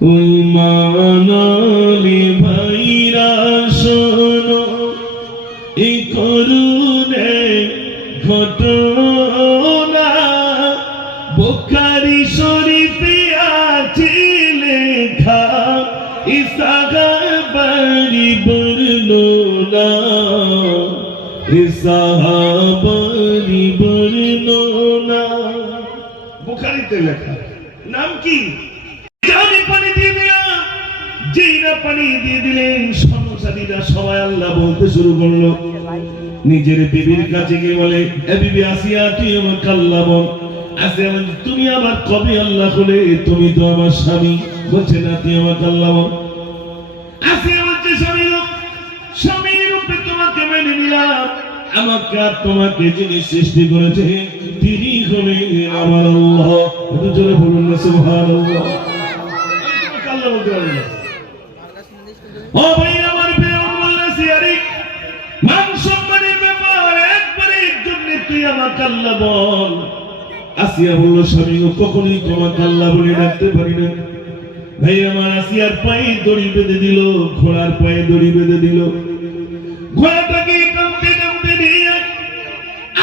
ওই মানালি ভাইরা শোনো এই করুণে ঘটনা বুখারী শরীফে আছে লেখা এই সাহাবারি বর্ণনা এই সাহাবারি বর্ণনা বুখারীতে লেখা। নাম কি? পানি দিয়ে দিলাম, যেই না পানি দিয়ে দিলেন সংসারীরা সবাই আল্লাহ বলতে শুরু করলো। নিজের বিবির কাছে গিয়ে বলে, এ বিবি আসিয়া তুই আমাকে আল্লাহ বল। আসিয়া বলে, তুমি আমার কবে আল্লাহ হলে? তুমি তো আমার স্বামী। বলছে না, তুই আমাকে আল্লাহ বল। আসিয়া বলছে, স্বামীর রূপে তোমাকে মেনে নিলাম, আমাকে আর তোমাকে যিনি সৃষ্টি করেছে তিনি হলেন আমার আল্লাহ। একটু জোরে বলুন না সুবহানাল্লাহ। ও ভাই আমার প্রিয় মুল্লাসিয়ারি, মান সম্মানের ব্যাপার একবারের জন্য তুই আমাকে আল্লাহ বল। আসিয়া বলল, স্বামী কখনোই তোমাকে আল্লাহ বলে ডাকতে পারি না। ভাই আমার আসিয়ার পায়ে দড়ি বেঁধে দিল, ঘোড়ার পায়ে দড়ি বেঁধে দিল। ঘোড়াটাকে টানতে টানতে নিয়ে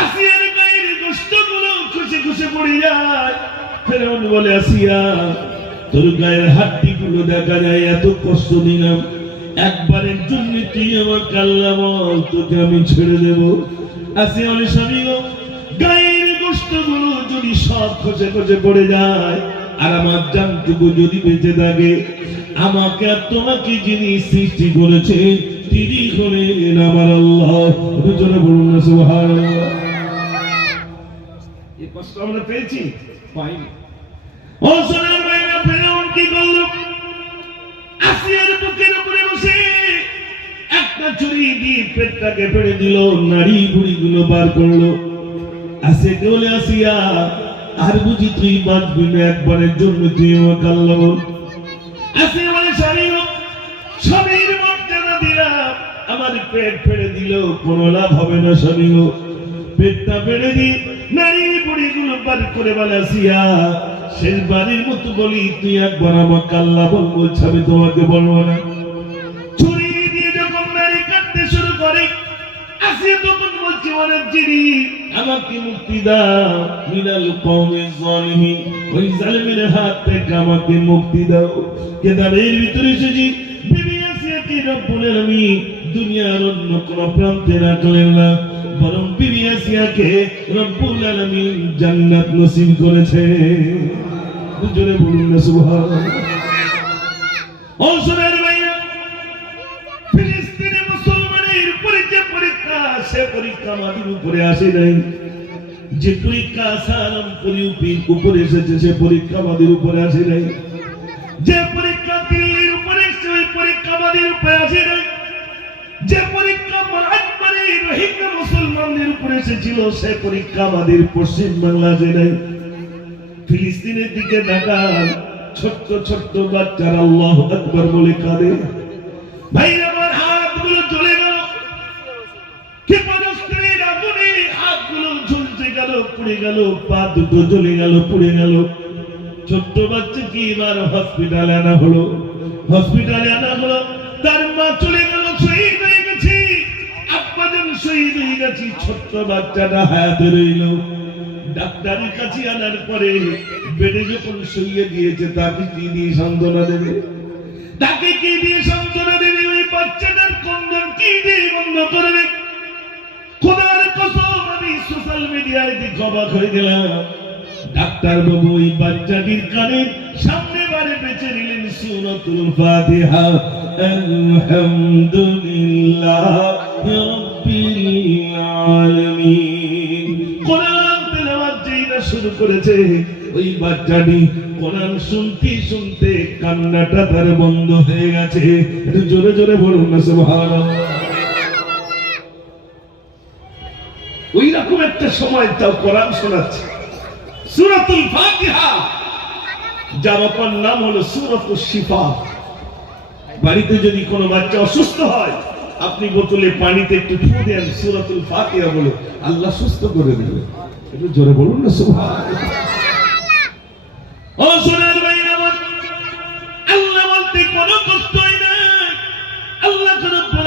আসিয়ার গায়ের গোশতগুলো খসে খসে পড়ে যায়। ফেরাউন বলে, আসিয়া তোর গায়ের হাড্ডিগুলো দেখা যায়, এত কষ্ট দিলাম, একবারের জন্য তুই আমাকে আল্লাহ বল, তোকে আমি ছেড়ে দেব। আসিয়া বলে, স্বামী গো, গায়ের গোশতগুলো যদি সব খসে খসে পড়ে যায় আর আমার জানটুকু যদি বেঁচে থাকে, আমাকে আর তোমাকে যিনি সৃষ্টি করেছেন তিনি হলেন আমার আল্লাহ। দুজনে বলুন না সুবহানাল্লাহ। এই কষ্ট আমরা পেয়েছি? পাইনি। ও সোনার ভাইরা, ফেরাউন কি করল? আসিয়ার বুকের উপরে বসে একটা ছুরি দিয়ে পেটটাকে ফেড়ে দিল, নাড়ি বুড়িগুলো বার করলো। আসিয়াকে বলে, আসিয়া আর বুঝি তুই বাঁচবি না, একবারের জন্য তুই আমাকে আল্লাহ বল। আসিয়া বলে, স্বামীর মর্যাদা দিয়া আমার পেট ফেড়ে দিল, কোন লাভ হবে না স্বামী গো। পেটটা ফেড়ে দি নারী বুড়িগুলো বার করে বলে, আসিয়া শেষবারের মতো বলি, তুই একবার আমাকে আল্লাহ বল। বলছে, আমি তোমাকে বলবো না। ছুরি দিয়ে যখন নারী কাটতে শুরু করে, আসিয়া তখন বলছে, অনেক জিনি আমাকে মুক্তি দাও, মিনাল কওমিজ যালিমিন, ওই জালিমের হাত থেকে আমাকে মুক্তি দাও। কেদারের ভিতরে এসেছি, বিবি আসিয়াকে রব্বুল আলামিন দুনিয়ার অন্য কোন প্রান্তে রাখলেন না, বরং বিবি আসিয়াকে রব্বুল আলামিন জান্নাত নসিব করেছে। জোরে বলুন না সুবহানাল্লাহ। ও সোনার ভাইরা, ফিলিস্তিনে মুসলমানের পরীক্ষা সে পরীক্ষা আমাদের উপরে আসে নাই। যে পরীক্ষা সালাম উপরে এসেছে সে পরীক্ষা আমাদের উপরে আসে নাই। যে পরীক্ষা দিল্লির উপরে এসেছে ওই পরীক্ষা আমাদের উপরে আসে নাই। যে পরীক্ষা রোহিঙ্গা মুসলমানদের উপরে এসেছিল সে পরীক্ষা আমাদের পশ্চিম বাংলাদেশে নাই। ফিলিস্তিনের দিকে তাকান, ছোট্ট ছোট্ট বাচ্চারা আল্লাহু আকবার বলে কাঁদে। ভাই আমার হাতগুলো জ্বলে গেল, ক্ষেপণাস্ত্রের আগুনে হাতগুলো ঝুলতে গেল, পুড়ে গেল, পা দুটো জ্বলে গেল, পুড়ে গেল। ছোট্ট বাচ্চাকে এবার হসপিটালে আনা হলো। হসপিটালে আনা হলো, তার মা চলে গেল, শহীদ হয়ে গেছে, আব্বাজান শহীদ হয়ে গেছে, ছোট্ট বাচ্চাটা হায়াতে রইল। ডাক্তারের কাছে আনার পরে বেডে যখন শুইয়ে দিয়েছে, তাকে কি দিয়ে সান্ত্বনা দেবে? তাকে কি দিয়ে সান্ত্বনা দেবে? ওই বাচ্চাটার কন্দন কি দিয়ে বন্ধ করবে? খোদার কসম, আমি সোশ্যাল মিডিয়ায় দেখে অবাক হয়ে গেলাম। ডাক্তার বাবু ওই বাচ্চাটির কানের সামনে বারে বেঁচে নিলেন সূরাতুল ফাতিহা, আলহামদুলিল্লাহ রাব্বিল আলামিন। কোরআন তেলাওয়াত যেইনা শুরু করেছে, ওই বাচ্চাটি কোরআন শুনতে শুনতে কান্নাটা তার বন্ধ হয়ে গেছে। একটু জোরে জোরে বলুন না সুবহানাল্লাহ। ওই রকম একটা সময় তাও কোরআন শোনাচ্ছে, সূরাতুল ফাতিহা, যার অপর নাম হলো সূরাতুশ শিফা। বাড়িতে যদি কোনো বাচ্চা অসুস্থ হয়, আপনি বোতলে পানিতে একটু ফু দেন, সূরাতুল ফাতিহা বলে, আল্লাহ সুস্থ করে দেবে। একটু জোরে বলুন না সুবহানাল্লাহ। ও সোনার ভাই আমার, আল্লাহ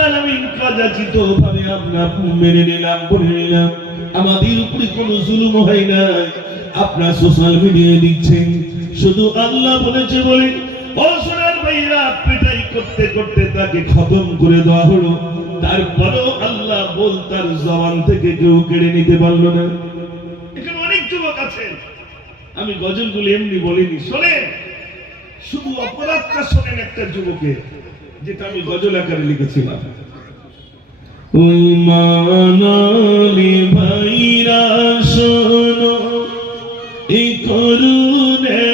আলামিন কাজাচিতভাবে আমরা মেনে নিলাম, বলে নিলাম আমাদের উপরে কোনো জুলুম হয় না। আপনার সোশ্যাল মিডিয়ায় দিচ্ছেন শুধু আল্লাহ বলেছে বলে, ও সোনার ভাইরা পিটাই করতে করতে তাকে খতম করে দেওয়া হলো, তারপরেও আল্লাহ বল তার জবান থেকে কেউ কেড়ে নিতে পারলো না। এখানে অনেক যুবক আছেন, আমি গজলগুলো এমনি বলিনি, শোনেন শুধু অপরাধটা শোনেন একটা যুবকের, যেটা আমি গজল আকারে লিখেছিলাম। ওই মানালি ভাইরা শোনো এই করুণে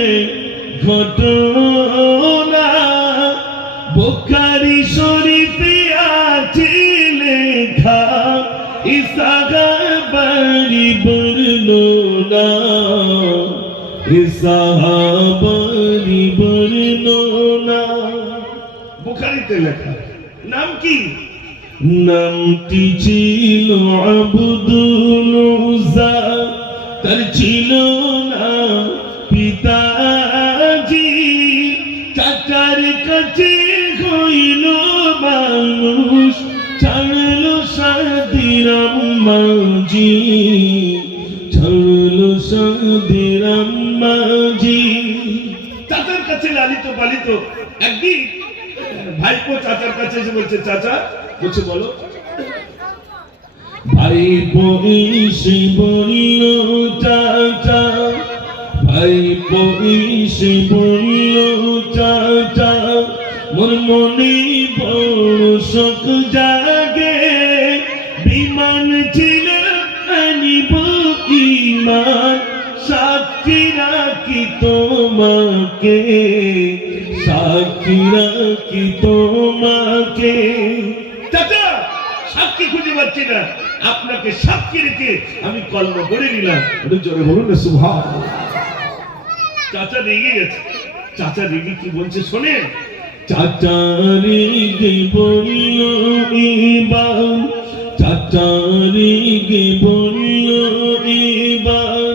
ঘটনা, বুখারী শরীফে আছে লেখা সাহাবারি বর্ণনা, সাহাবারি বর্ণনা, বুখারীতে লেখা। নাম কি? নামটি ছিল আব্দুল উজ্জা, তার ছিল না পিতাজি, চাচার কাছে হইল মানুষ, ছাড়ল সাদির আম্মাজি, ছাড়ল সাদির আম্মাজি। চাচার কাছে লালিত পালিত, একদিন ভাইপো চাচার কাছে এসে বলছে, চাচা, বলছে বলো। ভাইপো এসে বলল, চাচা, ভাইপো এসে বলল, চাচা, মোর মনে বড় শোক জাগে, বিমান ছিল আনিব ঈমান, সাক্ষী রাখি তোমাকে, সাক্ষী রাখি তোমাকে। চাচা, সাক্ষী খুঁজে পাচ্ছি না, আপনাকে সাক্ষী রেখে আমি কলমা করে নিলাম। জোরে বলুন না সুবহানাল্লাহ। চাচা রেগে গেছে। চাচা রেগে কি বলছে শোনেন। চাচা রেগে বলল এবার, চাচা রেগে বলল এবার,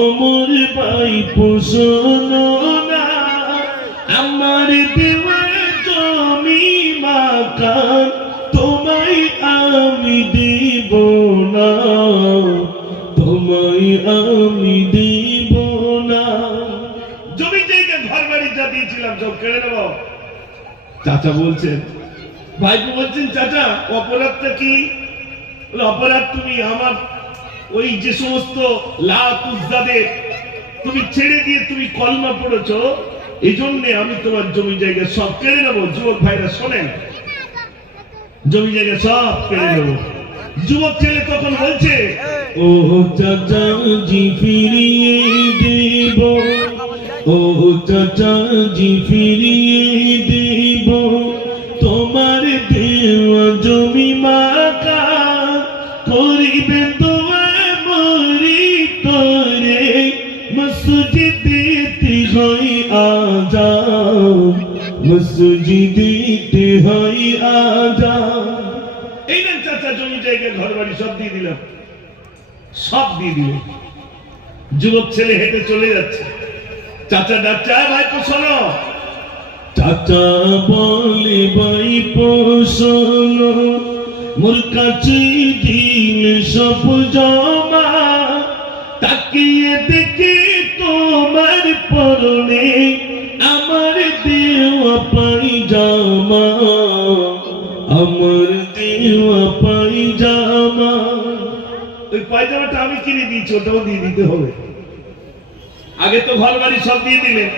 ওমর ভাইপো শোনো না, আমার দেওয়া জমি মাকান তোমায় আমি দেব না, তোমায় আমি দেব না। জমি জায়গা ঘর বাড়ি যা দিয়েছিলাম সব কেড়ে নেব। চাচা বলছেন, ভাইপো বলছেন, চাচা অপরাধটা কি? অপরাধ তুমি আমার ওই যে সমস্ত লাত উজ্জাদের তুমি ছেড়ে দিয়ে তুমি কলমা পড়েছো, এই জন্য আমি তোমার জমি জায়গা সব কেড়ে নেবো। যুবক ভাইরা শোনেন, জমি জায়গা সব কেড়ে নেবো। যুবক ছেলে তখন বলছে, ও চাচা জি ফিরিয়ে দেব, ও চাচা জি ফিরিয়ে দেব, তোমার দেওয়া জমি মাকা, করিবে দোয়া মরি তোরে, মসজিদেতে হয় আজান, মসজিদেতে হয় আজান। এই না চাচা জমি জায়গা ঘর বাড়ি সব দিয়ে দিলাম, সব দিয়ে দিল। যুবক ছেলে হেঁটে চলে যাচ্ছে, চাচা ডাকছে, ভাইপো শোনো। চাচা বলে, ভাইপো শোনো, মোর কাছে দিল সব জমা, তাকিয়ে দেখে তোমার পরনে আমার দেওয়া পায়জামা, আমার দেওয়া পায়জামা। ওই পায়জামাটা আমি কিনে দিয়েছি, ওটাও দিয়ে দিতে হবে। আগে তো ঘর বাড়ি সব দিয়ে দিলেন,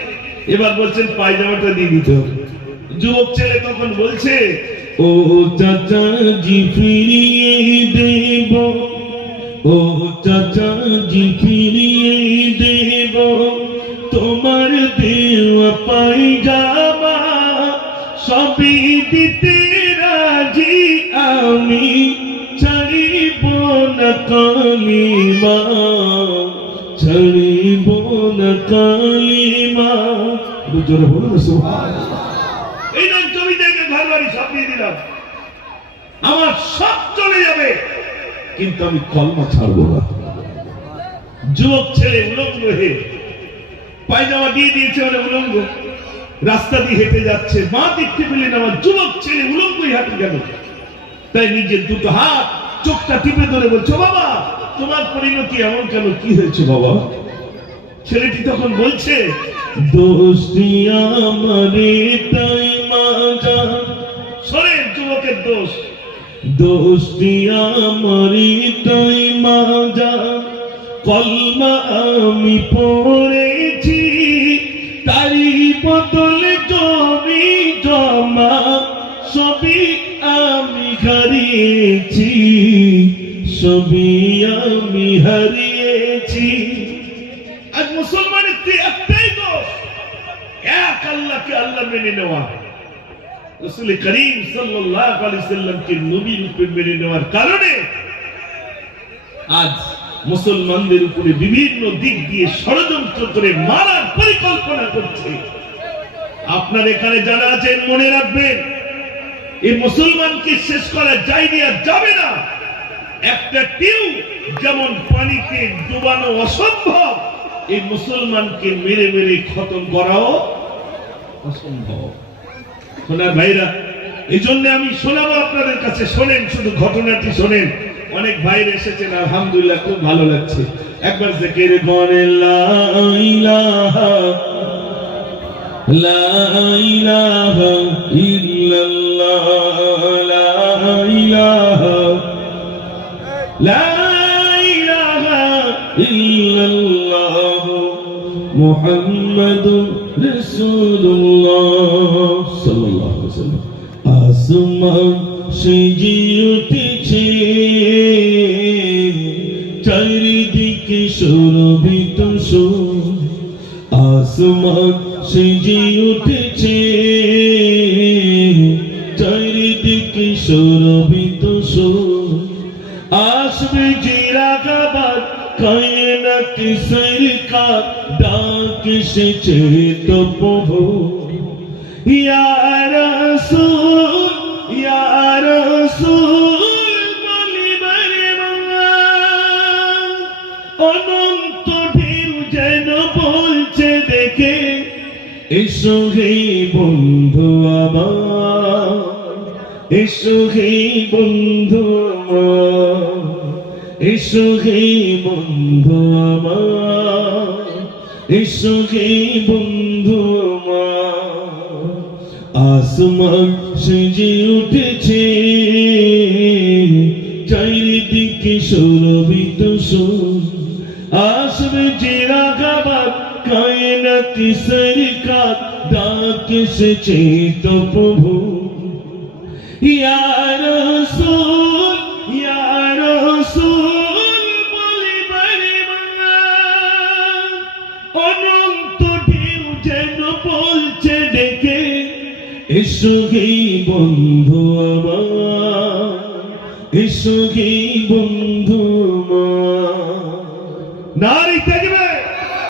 এবার বলছেন পায়জামাটা দিয়ে দিতে হবে। যুবক ছেলে তখন বলছে, ও চাচা জি ফিরিয়ে দেব, ও চাচা জি ফিরিয়ে দেব, তোমার দেওয়া পায়জামা, সবই দিতে রাজি আমি, ছাড়িব না কালিমা, ছাড়িব না কালিমা। জোরে বলুন সুবহানাল্লাহ। এই না জমি জায়গা ঘর বাড়ি সব দিয়ে দিলাম, আমার সব চলে যাবে, কিন্তু আমি কলমা ছাড়বো না। যুবক ছেলে উলঙ্গ হয়ে, পায়জামা দিয়ে দিয়েছে মানে উলঙ্গ, রাস্তা দিয়ে হেঁটে যাচ্ছে। মা দেখতে পেলেন আমার যুবক ছেলে উলঙ্গই হাঁটে গেল। তাই নিজের দুটো হাত চোখটা টিপে ধরে বলছো, বাবা তোমার পরিণতি এমন কেন, কি হয়েছে বাবা? ছেলেটি তখন বলছে, দোষটি আমারে তাই মা জান। শোনেন যুবকের দোষ, দোষটি আমারে তাই মা জান, কলমা আমি পড়েছি, তারি বদলে জমি জমা সবই আমি হারিয়েছি, সবই আমি হারিয়েছি। আজ মুসলমানের একটাই দোষ, এক আল্লাহকে আল্লাহ মেনে নেওয়া, রাসূল করিম সাল্লাল্লাহু আলাইহি সাল্লামকে নবী রূপে মেনে নেওয়ার কারণে আজ মুসলমানদের উপরে বিভিন্ন দিক দিয়ে ষড়যন্ত্র করে মারার পরিকল্পনা করছে। আপনার এখানে যারা আছেন মনে রাখবেন, এই মুসলমানকে শেষ করা যায়নি আর যাবে না। একটা টিউব যেমন পানিতে ডুবানো অসম্ভব, এই মুসলমানকে মেরে মেরে খতম করাও অসম্ভব। শোনার ভাইরা, এই জন্য আমি শোনাবো আপনাদের কাছে, শোনেন, শুধু ঘটনাটি শোনেন। অনেক ভাইরা এসেছেন, আলহামদুলিল্লাহ, খুব ভালো লাগছে। একবার জিকির করে লা ইলাহা লা ইলাহা ইল্লাল্লাহ, লা ইলাহা লা ইলাহা ইল্লাল্লাহ মুহাম্মাদুর রাসূলুল্লাহ সাল্লাল্লাহু আলাইহি ওয়াসাল্লাম। আসমান সেজে উঠেছে, চারিদিকে সুরভিত সুর, আসমান সেজে উঠেছে, চারিদিকে সুরভিত সুর, আসবে জিরাগাবাদ কায়নাত সরকার, ডাক এসেছে তো প্রভু, ইয়া রাসূল ইয়া রাসূল বলিবার মা, অনন্ত ঢেউ যেন বলছে দেখে, এসো হে বন্ধু আমার, এসো হে বন্ধু আমার, এসো হে বন্ধু আমার, এসো হে বন্ধু আমার। আসমান সেজে উঠেছে, চারিদিকে সুরভিত সুর, আসবে জিরাগাবাদ কায়নাত সরকার, ডাক এসেছে তো প্রভু, ইয়া রাসূল ইয়া রাসূল বলিবার মা, অনন্ত ঢেউ যেন বলছে ডেকে, এসো হে বন্ধু আমার, এসো হে বন্ধু আমার। নারী তাকবীর।